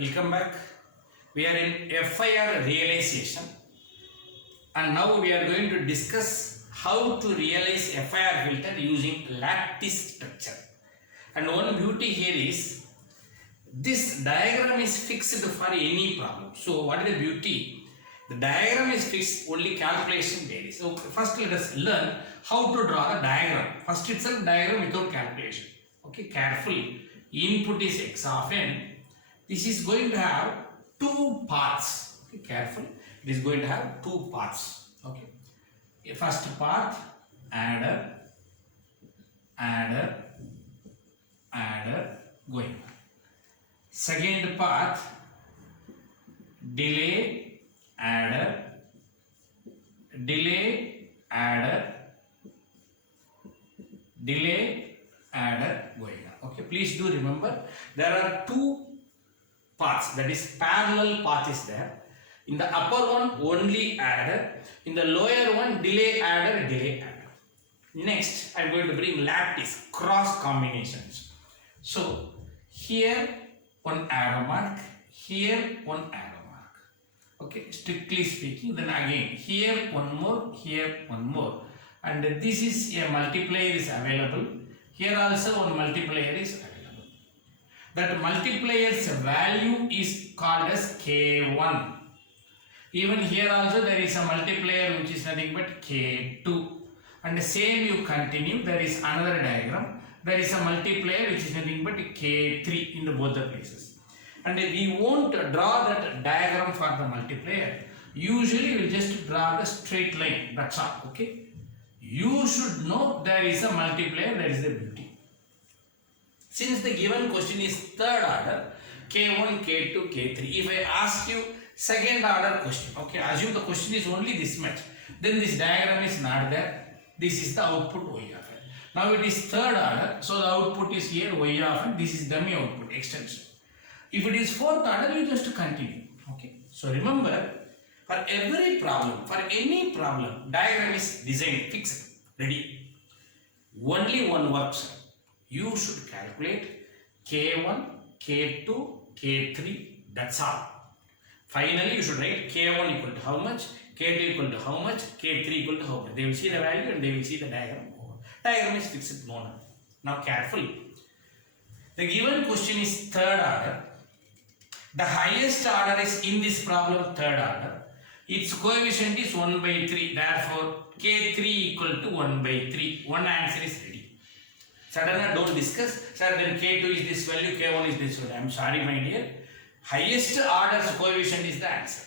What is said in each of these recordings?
Welcome back. We are in FIR realization and now we are going to discuss how to realize FIR filter using lattice structure. And one beauty here is this diagram is fixed for any problem. So what is the beauty? The diagram is fixed, only calculation varies. So first let us learn how to draw the diagram. First itself diagram without calculation. Okay, carefully. Input is x of n. This is going to have two paths. Okay, careful. It is going to have two paths. Okay. First path adder, going. Second path delay, adder, going. Okay, please do remember there are two paths, that is parallel path is there. In the upper one only adder, in the lower one delay adder. Next I am going to bring lattice, cross combinations. So here one arrow mark, here one arrow mark. Okay, strictly speaking, then again here one more, and this is a multiplier is available. Here also one multiplier is available. That multiplier's value is called as K1. Even here also there is a multiplier which is nothing but K2. And the same you continue, there is another diagram. There is a multiplier which is nothing but K3 in both the places. And we won't draw that diagram for the multiplier. Usually we will just draw the straight line. That's all. Okay. You should know there is a multiplier, that is the beauty. Since the given question is third order, K1, K2, K3. If I ask you second order question, okay, assume the question is only this much, then this diagram is not there. This is the output Y of n. Now it is third order, so the output is here Y of n. This is dummy output extension. If it is fourth order, you just continue. Okay. So remember, for every problem, for any problem, diagram is designed, fixed, ready. Only one works. You should calculate K1, K2, K3, that's all. Finally, you should write K1 equal to how much, K2 equal to how much, K3 equal to how much. They will see the value and they will see the diagram. Diagram is fixed known. Now carefully. The given question is third order. The highest order is in this problem third order. Its coefficient is 1 by 3. Therefore, K3 equal to 1 by 3. One answer is ready. Suddenly don't discuss. Sir, then K2 is this value, K1 is this value. I am sorry, my dear. Highest order's coefficient is the answer.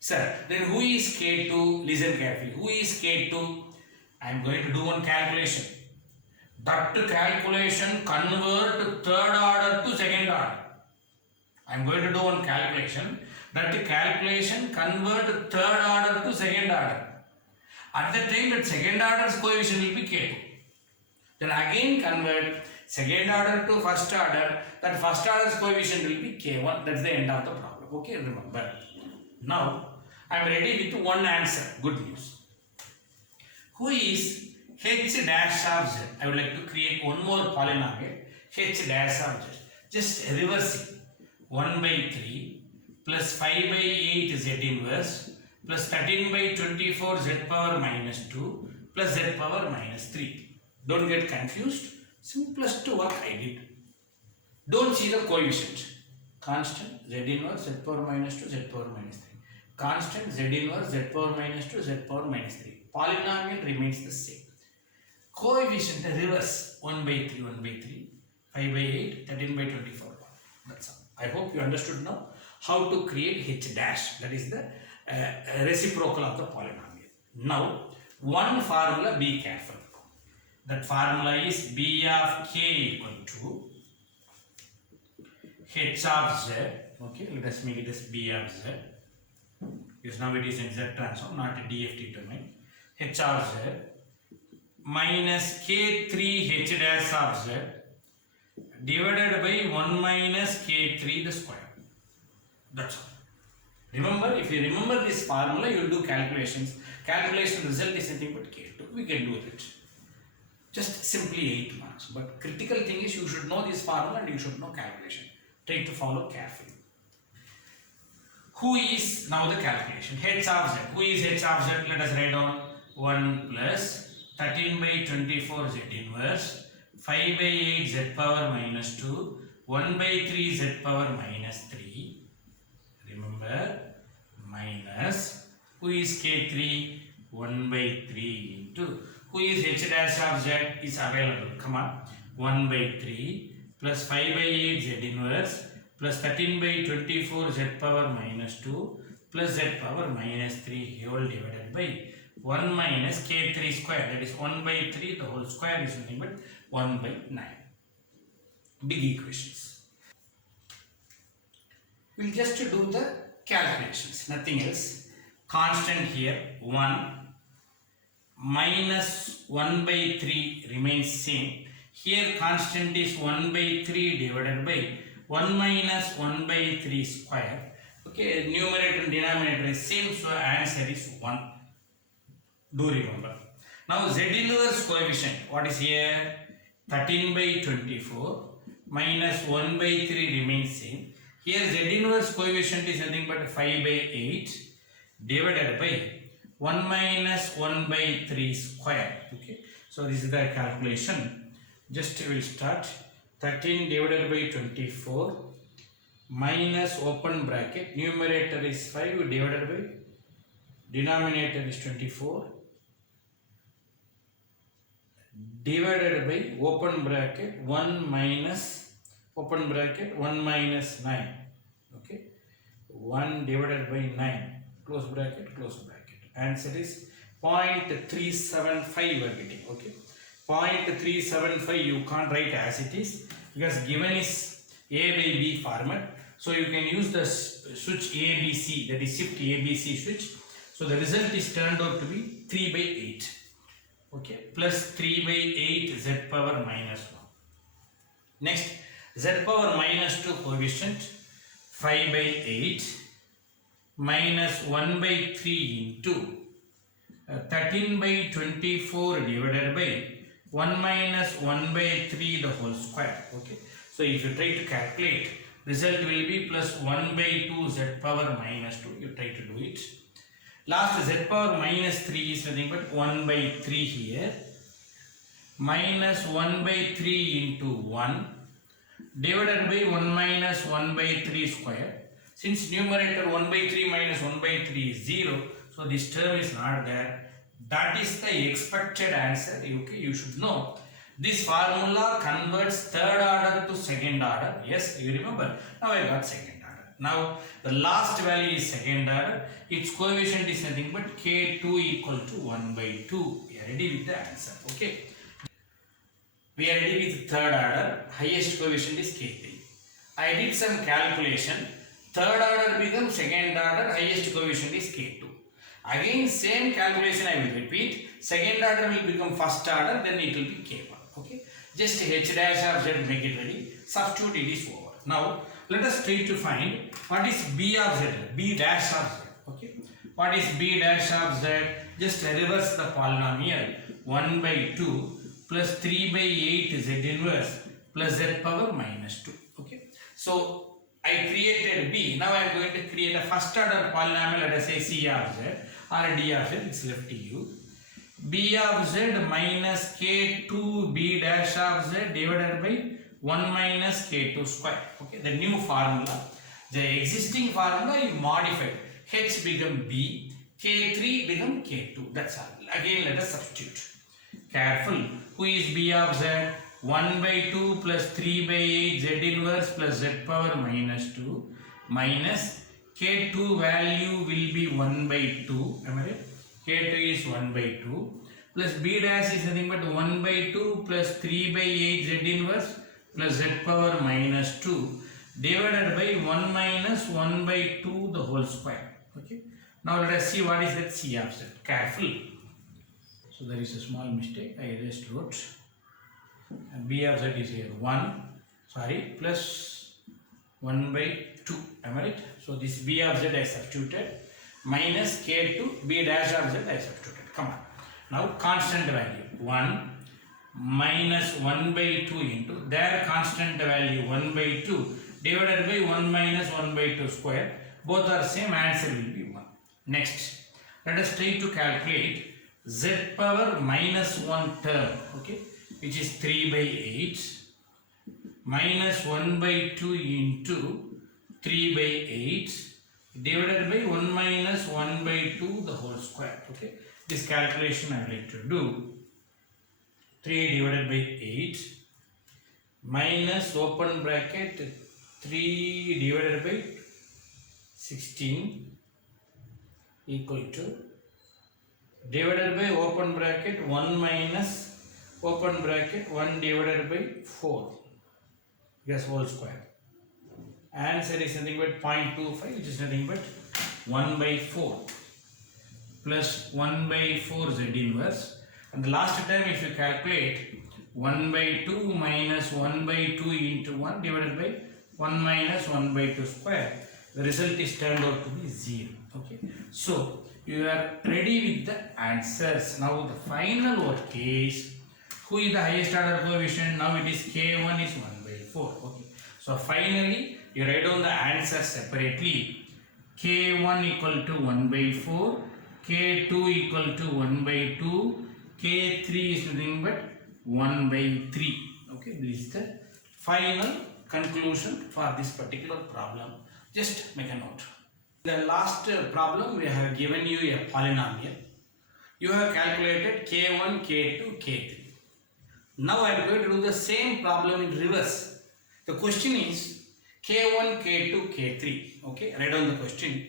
Sir, then who is K2? Listen carefully. Who is K2? I am going to do one calculation. That calculation convert third order to second order. I am going to do one calculation. That calculation convert third order to second order. At the time that second order's coefficient will be K2. Then again convert second order to first order. That first order's coefficient will be K1. That's the end of the problem. Okay, remember. Now, I am ready with one answer. Good news. Who is h dash of z? I would like to create one more polynomial. H dash of z. Just reverse it. 1 by 3 plus 5 by 8 z inverse plus 13 by 24 z power minus 2 plus z power minus 3. Don't get confused. Simplest work I did. Don't see the coefficient. Constant z inverse z power minus 2 z power minus 3. Constant z inverse z power minus 2 z power minus 3. Polynomial remains the same. Coefficient reverse 1 by 3, 1 by 3, 5 by 8, 13 by 24. That's all. I hope you understood now how to create h dash. That is the reciprocal of the polynomial. Now, one formula, be careful. That formula is b of k equal to h of z. Okay, let us make it as b of z. Because now it is in z transform, not a DFT domain. H of z minus k3 h dash of z divided by 1 minus k3 the square. That's all. Remember, if you remember this formula, you will do calculations. Calculation result is nothing but k2. We can do it. Just simply 8 marks. But critical thing is you should know this formula and you should know calculation. Try to follow carefully. Who is now the calculation? H of z. Who is h of z? Let us write down 1 plus 13 by 24 z inverse, 5 by 8 z power minus 2, 1 by 3 z power minus 3. Remember, minus, who is K3? 1 by 3 into, who is h dash of z is available. Come on, 1 by 3 plus 5 by 8 z inverse plus 13 by 24 z power minus 2 plus z power minus 3 whole divided by 1 minus k3 square, that is 1 by 3, the whole square is nothing but 1 by 9. Big equations. We'll just do the calculations, nothing else. Constant here 1 minus 1 by 3 remains same. Here constant is 1 by 3 divided by 1 minus 1 by 3 square. Okay, numerator and denominator is same, so answer is 1. Do remember. Now z inverse coefficient, what is here? 13 by 24 minus 1 by 3 remains same. Here z inverse coefficient is nothing but 5 by 8 divided by 1 minus 1 by 3 square. Okay, so this is the calculation. Just we will start. 13 divided by 24 minus open bracket, numerator is 5 divided by denominator is 24 divided by open bracket 1 minus open bracket 1 minus 9. Okay, 1 divided by 9, close bracket, close bracket. Answer is 0.375 we are getting. Okay, 0.375 you can't write as it is because given is A by B format. So you can use the switch ABC, that is shift ABC switch. So the result is turned out to be 3 by 8. Okay, plus 3 by 8 z power minus 1. Next, z power minus 2 coefficient 5 by 8 minus 1 by 3 into 13 by 24 divided by 1 minus 1 by 3 the whole square. Okay, so if you try to calculate, result will be plus 1 by 2 z power minus 2. You try to do it. Last z power minus 3 is nothing but 1 by 3 here, minus 1 by 3 into 1 divided by 1 minus 1 by 3 square. Since numerator 1 by 3 minus 1 by 3 is 0, so this term is not there. That is the expected answer. Okay, you should know. This formula converts third order to second order. Yes, you remember. Now I got second order. Now the last value is second order. Its coefficient is nothing but K2 equal to 1 by 2. We are ready with the answer. Okay. We are ready with third order. Highest coefficient is K3. I did some calculation. Third order becomes second order. Highest coefficient is K2. Again same calculation I will repeat. Second order will become first order, then it will be K1. Okay. Just h dash of z, make it ready. Substitute, it is over. Now let us try to find what is b of z, b dash of z. Okay. What is b dash of z? Just reverse the polynomial. 1 by 2 plus 3 by 8 z inverse plus z power minus 2. Okay. So I created b. Now I am going to create a first order polynomial. Let us say c of z or d of z. It's left to you. B of z minus k2 b dash of z divided by 1 minus k2 square. Okay, the new formula. The existing formula is modified. H become b, k3 become k2. That's all. Again, let us substitute. Careful. Who is b of z? 1 by 2 plus 3 by 8 z inverse plus z power minus 2 minus k2 value will be 1 by 2. Am I right? K2 is 1 by 2 plus b dash is nothing but 1 by 2 plus 3 by 8 z inverse plus z power minus 2 divided by 1 minus 1 by 2 the whole square. Okay. Now let us see what is that c of z. Careful. So there is a small mistake. I just wrote. And b of z is here 1. Sorry, plus 1 by 2. Am I right? So this b of z I substituted. Minus k2 b dash of z I substituted. Come on. Now constant value 1 minus 1 by 2 into their constant value 1 by 2 divided by 1 minus 1 by 2 square. Both are same, answer will be 1. Next, let us try to calculate z power minus 1 term, okay, which is 3 by 8 minus 1 by 2 into 3 by 8 divided by 1 minus 1 by 2 the whole square. Okay, this calculation I would like to do. 3 divided by 8 minus open bracket 3 divided by 16 equal to divided by open bracket 1 minus open bracket 1 divided by 4, yes, whole square. Answer is nothing but 0.25, which is nothing but 1 by 4 plus 1 by 4 z inverse. And the last time if you calculate 1 by 2 minus 1 by 2 into 1 divided by 1 minus 1 by 2 square, the result is turned out to be 0. Okay, so you are ready with the answers. Now the final work is, who is the highest order coefficient? Now it is k1 is 1 by 4. Okay, so finally you write down the answer separately. k1 equal to 1 by 4, k2 equal to 1 by 2, k3 is nothing but 1 by 3. Okay, this is the final conclusion for this particular problem. Just make a note. The last problem we have given you a polynomial. You have calculated k1, k2, k3. Now I am going to do the same problem in reverse. The question is k1, k2, k3. Okay, write down the question.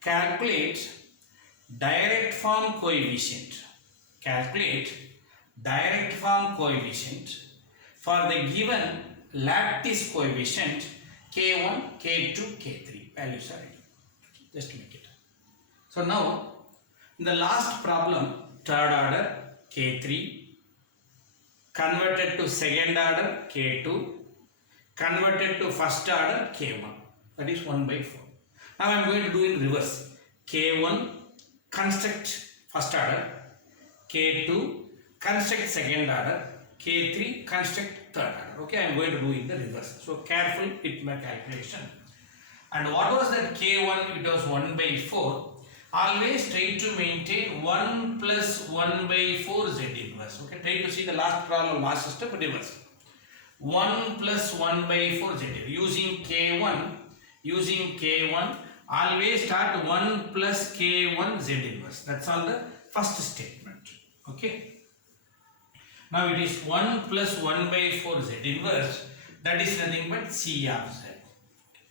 Calculate direct form coefficient. Calculate direct form coefficient for the given lattice coefficient k1, k2, k3. Values are ready. Just make it. So now, in the last problem, third order k3, converted to second order k2, converted to first order k1, that is 1 by 4. Now I am going to do in reverse. k1 construct first order, k2 construct second order, k3 construct third order. Okay, I am going to do in the reverse. So careful with my calculation. And what was that k1? It was 1 by 4. Always try to maintain 1 plus 1 by 4 z inverse. Okay, try to see the last problem, last step, reverse. 1 plus 1 by 4 z inverse. Using k1, always start 1 plus k1 z inverse. That's all the first statement. Okay. Now it is 1 plus 1 by 4 z inverse. That is nothing but c of z.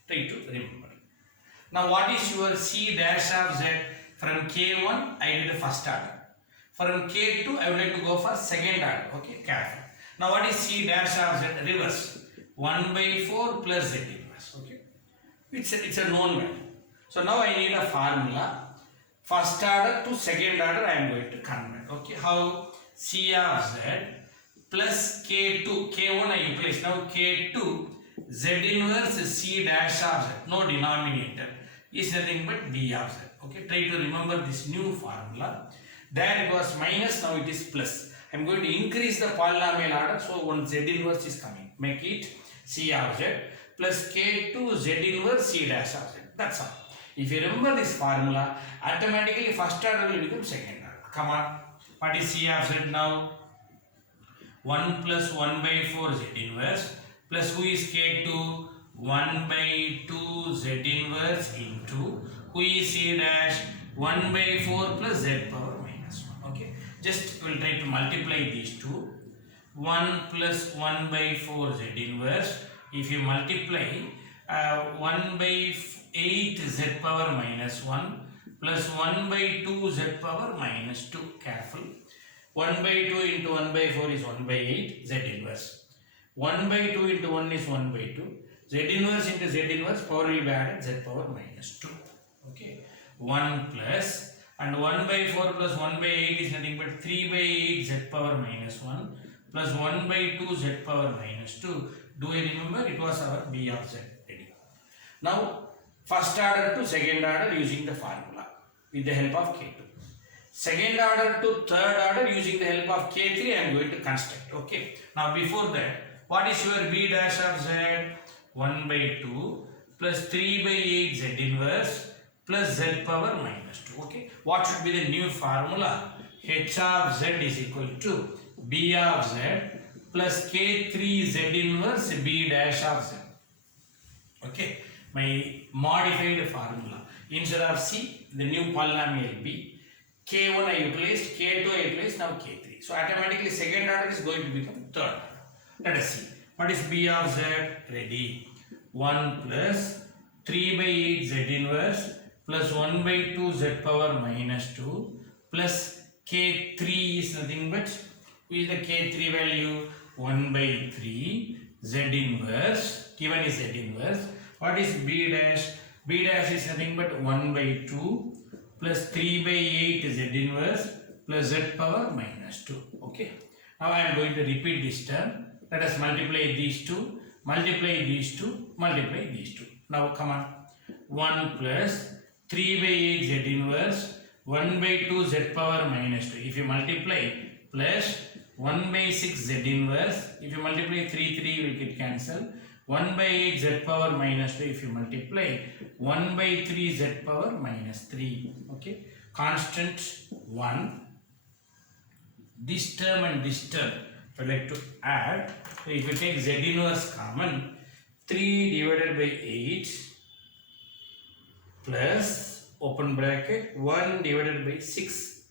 Try to remember. Now what is your c dash of z? From k1 I did the first order. From k2 I would like to go for second order. Okay, careful. Now what is c dash of z? Reverse. 1 by 4 plus z inverse. Okay, it's a known value. So now I need a formula. First order to second order I am going to convert. Okay, how? C of z plus k2, k1 I replace. Now k2 z inverse c dash of z, no denominator, is nothing but d of z. Okay, try to remember this new formula. There it was minus, now it is plus. I am going to increase the polynomial order, so one z inverse is coming. Make it c of z plus k2 z inverse c dash of z. That's all. If you remember this formula, automatically first order will become second order. Come on. What is c of z now? 1 plus 1 by 4 z inverse plus who is k2? 1 by 2 z inverse into who is c dash? 1 by 4 plus z power minus 1. Okay, just we will try to multiply these two. 1 plus 1 by 4 z inverse. If you multiply 1 by 8 z power minus 1 plus 1 by 2 z power minus 2. Careful. 1 by 2 into 1 by 4 is 1 by 8 z inverse. 1 by 2 into 1 is 1 by 2. Z inverse into Z inverse, power will be added, Z power minus 2. Okay. 1 plus, and 1 by 4 plus 1 by 8 is nothing but 3 by 8 Z power minus 1 plus 1 by 2 Z power minus 2. Do you remember? It was our B of Z. Ready. Now, first order to second order using the formula with the help of K2. Second order to third order using the help of K3 I am going to construct. Okay. Now, before that, what is your B dash of Z? 1 by 2 plus 3 by 8 z inverse plus z power minus 2. Okay, what should be the new formula? H of z is equal to b of z plus k3 z inverse b dash of z. Okay, my modified formula. Instead of c, the new polynomial b, k1 I utilized, k2 I utilized, now k3. So automatically second order is going to become third order. Let us see. What is b of z? Ready. 1 plus 3 by 8 z inverse plus 1 by 2 z power minus 2 plus k3 is nothing but, who is the k3 value? 1 by 3 z inverse, given is z inverse. What is b dash? B dash is nothing but 1 by 2 plus 3 by 8 z inverse plus z power minus 2. Okay. Now I am going to repeat this term. Let us multiply these two, multiply these two, multiply these two. Now come on. 1 plus 3 by 8 z inverse 1 by 2 z power minus 2. If you multiply plus 1 by 6 z inverse, if you multiply 3 will get cancelled. 1 by 8 z power minus 2, if you multiply 1 by 3 z power minus 3. Okay, constant 1. This term and this term I would like to add. If you take z inverse common, 3 divided by 8 plus open bracket 1 divided by 6.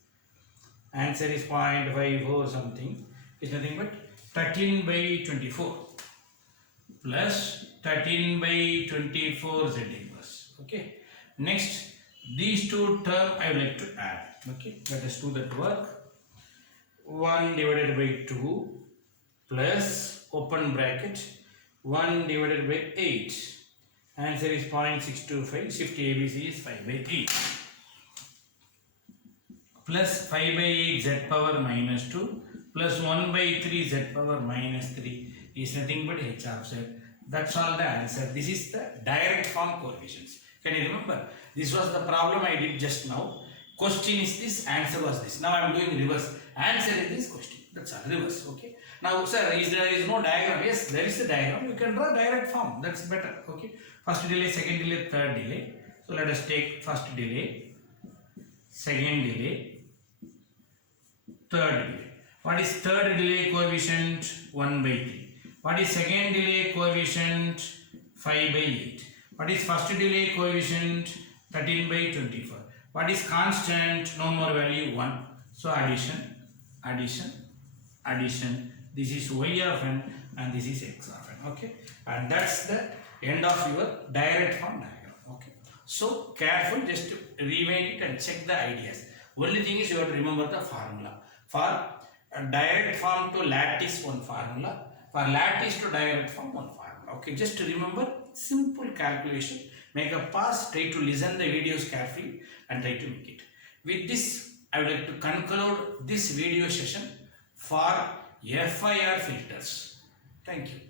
Answer is 0.54 something. Is nothing but 13 by 24 plus 13 by 24 z inverse. Okay. Next, these two terms I would like to add. Okay. Let us do that work. 1 divided by 2 plus open bracket 1 divided by 8. Answer is 0.625. Shift ABC is 5 by 8. Plus 5 by 8 z power minus 2 plus 1 by 3 z power minus 3 is nothing but h of z. That's all the answer. This is the direct form coefficients. Can you remember? This was the problem I did just now. Question is this, answer was this. Now I am doing reverse. Answer is this question. That's all. Reverse. Okay. Now, sir, there is no diagram? Yes, there is a diagram. You can draw direct form. That's better. Okay. First delay, second delay, third delay. So let us take first delay, second delay, third delay. What is third delay coefficient? 1 by 3. What is second delay coefficient? 5 by 8. What is first delay coefficient? 13 by 24. What is constant? No more value, 1. So addition, addition, addition. This is y of n and this is x of n. Okay. And that's the end of your direct form diagram. Okay. So careful, just rewind it and check the ideas. Only thing is you have to remember the formula. For a direct form to lattice, one formula. For lattice to direct form, one formula. Okay, just to remember, simple calculation. Make a pause, try to listen the videos carefully and try to make it. With this, I would like to conclude this video session for FIR filters. Thank you.